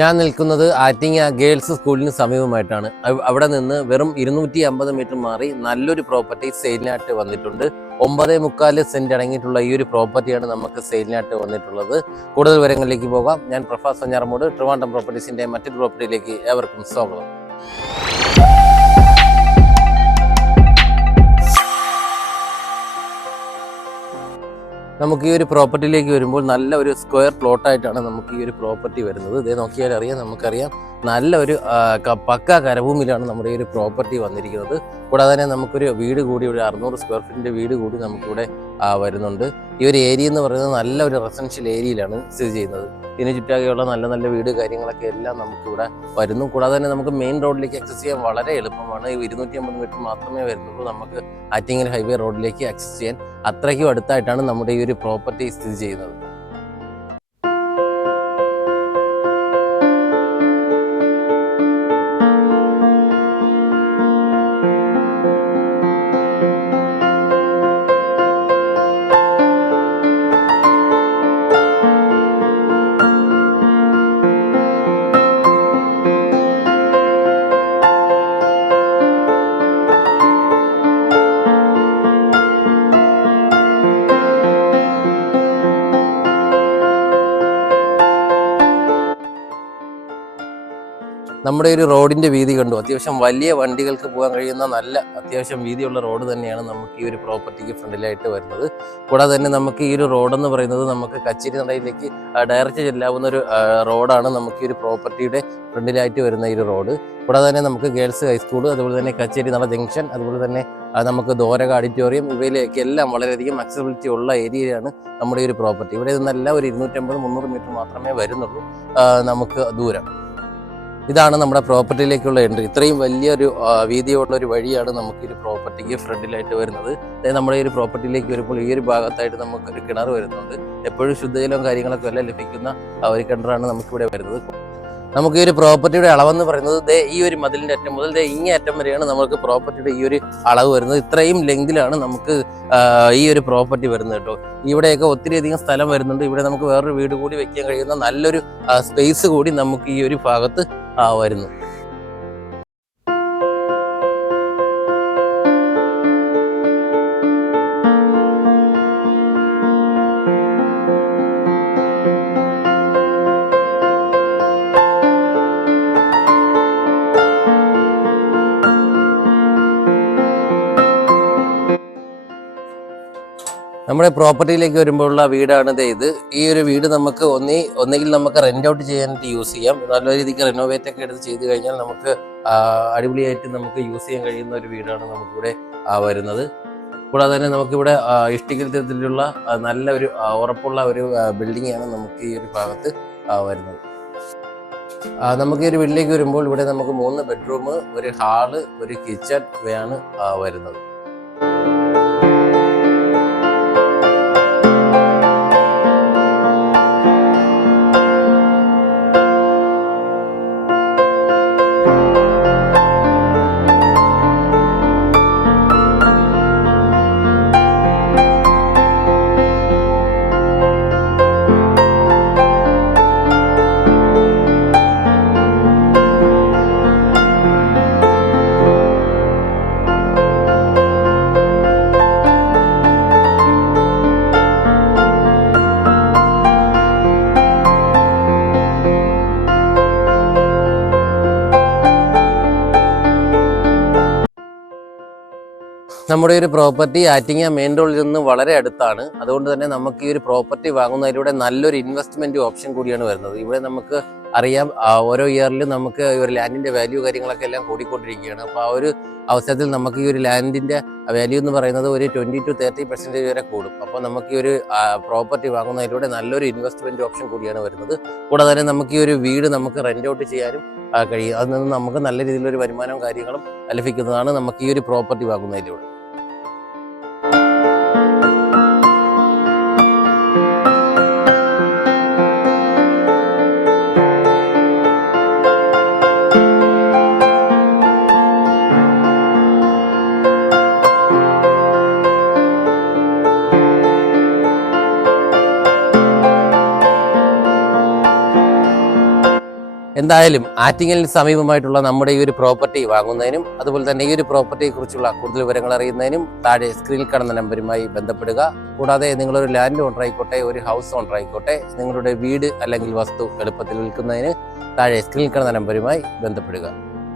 ഞാൻ നിൽക്കുന്നത് ആറ്റിങ്ങ ഗേൾസ് സ്കൂളിന് സമീപമായിട്ടാണ്. അവിടെ നിന്ന് വെറും 250 മീറ്റർ മാറി നല്ലൊരു പ്രോപ്പർട്ടി സെയിലിനായിട്ട് വന്നിട്ടുണ്ട്. 9.25 സെന്റ് അടങ്ങിയിട്ടുള്ള ഈ ഒരു പ്രോപ്പർട്ടിയാണ് നമുക്ക് സെയിലിനായിട്ട് വന്നിട്ടുള്ളത്. കൂടുതൽ വിവരങ്ങളിലേക്ക് പോകാം. ഞാൻ പ്രഫാസ് സഞ്ഞാറമൂട്, ട്രിവാൻഡ്രം പ്രോപ്പർട്ടീസിന്റെ മറ്റൊരു പ്രോപ്പർട്ടിയിലേക്ക് ഏവർക്കും സ്വാഗതം. നമുക്ക് ഈ ഒരു പ്രോപ്പർട്ടിയിലേക്ക് വരുമ്പോൾ നല്ല ഒരു സ്ക്വയർ പ്ലോട്ടായിട്ടാണ് നമുക്ക് ഈ ഒരു പ്രോപ്പർട്ടി വരുന്നത്. ഇതേ നോക്കിയാൽ അറിയാം, നമുക്കറിയാം നല്ല ഒരു പക്ക കരഭൂമിയിലാണ് നമ്മുടെ ഈ ഒരു പ്രോപ്പർട്ടി വന്നിരിക്കുന്നത്. കൂടാതെ തന്നെ നമുക്കൊരു വീട് കൂടി, ഒരു 600 സ്ക്വയർ ഫീറ്റിൻ്റെ വീട് കൂടി നമുക്കിവിടെ വരുന്നുണ്ട്. ഈ ഒരു ഏരിയ എന്ന് പറയുന്നത് നല്ല ഒരു റെസിഡൻഷ്യൽ ഏരിയയിലാണ് സ്ഥിതി ചെയ്യുന്നത്. ഇതിന് ചുറ്റാകെയുള്ള നല്ല നല്ല വീട് കാര്യങ്ങളൊക്കെ എല്ലാം നമുക്കിവിടെ വരുന്നു. കൂടാതെ തന്നെ നമുക്ക് മെയിൻ റോഡിലേക്ക് ആക്സസ് ചെയ്യാൻ വളരെ എളുപ്പമാണ്. 250 മീറ്റർ മാത്രമേ വരുന്നുള്ളൂ നമുക്ക് ആറ്റിങ്ങൽ ഹൈവേ റോഡിലേക്ക് ആക്സസ് ചെയ്യാൻ. അത്രയ്ക്കും അടുത്തായിട്ടാണ് നമ്മുടെ ഈ ഒരു പ്രോപ്പർട്ടി സ്ഥിതി ചെയ്യുന്നത്. നമ്മുടെ ഒരു റോഡിന്റെ വീതി കണ്ടു. അത്യാവശ്യം വലിയ വണ്ടികൾക്ക് പോകാൻ കഴിയുന്ന നല്ല അത്യാവശ്യം വീതിയുള്ള റോഡ് തന്നെയാണ് നമുക്ക് ഈ ഒരു പ്രോപ്പർട്ടിക്ക് ഫ്രണ്ടിലായിട്ട് വരുന്നത്. കൂടാതെ തന്നെ നമുക്ക് ഈ ഒരു റോഡെന്ന് പറയുന്നത് നമുക്ക് കച്ചേരി നടയിലേക്ക് ഡയറക്റ്റ് ചെല്ലാവുന്ന ഒരു റോഡാണ് നമുക്ക് ഈ ഒരു പ്രോപ്പർട്ടിയുടെ ഫ്രണ്ടിലായിട്ട് വരുന്ന ഈ ഒരു റോഡ്. കൂടാതെ തന്നെ നമുക്ക് ഗേൾസ് ഹൈസ്കൂൾ, അതുപോലെ തന്നെ കച്ചേരി നട ജംഗ്ഷൻ, അതുപോലെ തന്നെ നമുക്ക് ദ്വാരക ഓഡിറ്റോറിയം, ഇവയിലേക്ക് എല്ലാം വളരെയധികം അക്സസിബിലിറ്റി ഉള്ള ഏരിയയാണ് നമ്മുടെ ഈ ഒരു പ്രോപ്പർട്ടി. ഇവിടെ നിന്നെല്ലാം ഒരു 250-300 മീറ്റർ മാത്രമേ വരുന്നുള്ളൂ നമുക്ക് ദൂരം. ഇതാണ് നമ്മുടെ പ്രോപ്പർട്ടിയിലേക്കുള്ള എൻട്രി. ഇത്രയും വലിയൊരു വീതിയുള്ള ഒരു വഴിയാണ് നമുക്ക് ഈ ഒരു പ്രോപ്പർട്ടിക്ക് ഫ്രണ്ടിലായിട്ട് വരുന്നത്. നമ്മുടെ ഈ ഒരു പ്രോപ്പർട്ടിയിലേക്ക് വരുമ്പോൾ ഈ ഒരു ഭാഗത്തായിട്ട് നമുക്കൊരു കിണർ വരുന്നുണ്ട്. എപ്പോഴും ശുദ്ധജലവും കാര്യങ്ങളൊക്കെ എല്ലാം ലഭിക്കുന്ന ഒരു കിണറാണ് നമുക്കിവിടെ വരുന്നത്. നമുക്ക് ഈ ഒരു പ്രോപ്പർട്ടിയുടെ അളവെന്ന് പറയുന്നത് ഈ ഒരു മതിലിന്റെ അറ്റം മുതൽ ഇങ്ങേ അറ്റം വരെയാണ് നമുക്ക് പ്രോപ്പർട്ടിയുടെ ഈ ഒരു അളവ് വരുന്നത്. ഇത്രയും ലെങ്തിലാണ് നമുക്ക് ഈ ഒരു പ്രോപ്പർട്ടി വരുന്നത് കേട്ടോ. ഇവിടെയൊക്കെ ഒത്തിരി അധികം സ്ഥലം വരുന്നുണ്ട്. ഇവിടെ നമുക്ക് വേറൊരു വീട് കൂടി വെക്കാൻ കഴിയുന്ന നല്ലൊരു സ്പേസ് കൂടി നമുക്ക് ഈ ഒരു ഭാഗത്ത് വരുന്നു. നമ്മുടെ പ്രോപ്പർട്ടിയിലേക്ക് വരുമ്പോഴുള്ള വീടാണ് ഇത്. ഈ ഒരു വീട് നമുക്ക് ഒന്നുകിൽ നമുക്ക് റെന്റ് ഔട്ട് ചെയ്യാനായിട്ട് യൂസ് ചെയ്യാം. നല്ല രീതിക്ക് റെനോവേറ്റ് ഒക്കെ എടുത്ത് ചെയ്ത് കഴിഞ്ഞാൽ നമുക്ക് അടിപൊളിയായിട്ട് നമുക്ക് യൂസ് ചെയ്യാൻ കഴിയുന്ന ഒരു വീടാണ് നമുക്കിവിടെ വരുന്നത്. കൂടാതെ തന്നെ നമുക്കിവിടെ ഇഷ്ടികത്തിലുള്ള നല്ല ഒരു ഉറപ്പുള്ള ഒരു ബിൽഡിംഗ് ആണ് നമുക്ക് ഈ ഒരു ഭാഗത്ത് വരുന്നത്. നമുക്ക് ഈ ഒരു വീട്ടിലേക്ക് വരുമ്പോൾ ഇവിടെ നമുക്ക് 3 ബെഡ്റൂം, ഒരു ഹാള്, ഒരു കിച്ചൺ ഇവയാണ് വരുന്നത്. നമ്മുടെ ഒരു പ്രോപ്പർട്ടി ആറ്റിങ്ങ മെയിൻ റോഡിൽ നിന്ന് വളരെ അടുത്താണ്. അതുകൊണ്ട് തന്നെ നമുക്ക് ഈ ഒരു പ്രോപ്പർട്ടി വാങ്ങുന്നതിലൂടെ നല്ലൊരു ഇൻവെസ്റ്റ്മെന്റ് ഓപ്ഷൻ കൂടിയാണ് വരുന്നത്. ഇവിടെ നമുക്ക് അറിയാം ഓരോ ഇയറിലും നമുക്ക് ഈ ഒരു ലാൻഡിന്റെ വാല്യൂ കാര്യങ്ങളൊക്കെ എല്ലാം കൂടിക്കൊണ്ടിരിക്കുകയാണ്. അപ്പോൾ ആ ഒരു അവസരത്തിൽ നമുക്ക് ഈ ഒരു ലാൻഡിന്റെ വാല്യൂ എന്ന് പറയുന്നത് ഒരു 20-30% വരെ കൂടും. അപ്പോൾ നമുക്ക് ഈ ഒരു പ്രോപ്പർട്ടി വാങ്ങുന്നതിലൂടെ നല്ലൊരു ഇൻവെസ്റ്റ്മെന്റ് ഓപ്ഷൻ കൂടിയാണ് വരുന്നത്. കൂടാതെ തന്നെ നമുക്ക് ഈ ഒരു വീട് നമുക്ക് റെന്റ് ഔട്ട് ചെയ്യാനും കഴിയും. അതിൽ നിന്ന് നമുക്ക് നല്ല രീതിയിലൊരു വരുമാനവും കാര്യങ്ങളും ലഭിക്കുന്നതാണ് നമുക്ക് ഈ ഒരു പ്രോപ്പർട്ടി വാങ്ങുന്നതിലൂടെ. എന്തായാലും ആറ്റിങ്ങലിന് സമീപമായിട്ടുള്ള നമ്മുടെ ഈ ഒരു പ്രോപ്പർട്ടി വാങ്ങുന്നതിനും അതുപോലെ തന്നെ ഈ ഒരു പ്രോപ്പർട്ടിയെ കുറിച്ചുള്ള കൂടുതൽ വിവരങ്ങൾ അറിയുന്നതിനും താഴെ സ്ക്രീനിൽ കാണുന്ന നമ്പറുമായി ബന്ധപ്പെടുക. കൂടാതെ നിങ്ങളൊരു ലാൻഡ് ഓണർ ആയിക്കോട്ടെ, ഒരു ഹൗസ് ഓണർ ആയിക്കോട്ടെ, നിങ്ങളുടെ വീട് അല്ലെങ്കിൽ വസ്തു എളുപ്പത്തിൽ വിൽക്കുന്നതിന് താഴെ സ്ക്രീനിൽ കാണുന്ന നമ്പറുമായി ബന്ധപ്പെടുക.